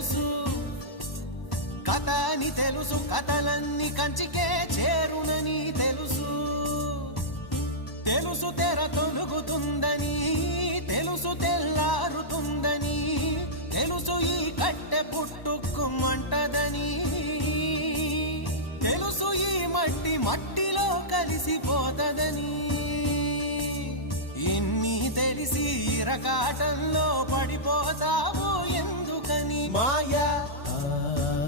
తెలుసు, కథ అని తెలుసు, కథలన్నీ కంచికే చేరునని తెలుసు. తెలుసు తెర తొలుగుతుందని, తెలుసు తెల్లారుతుందని, తెలుసు ఈ కట్టె పుట్టుకుమంటదని, తెలుసు ఈ మట్టి మట్టిలో కలిసిపోతదని. ఇన్ని తెలిసి ఇరకాటంలో పడిపోతావు ఎందుకని? మాయా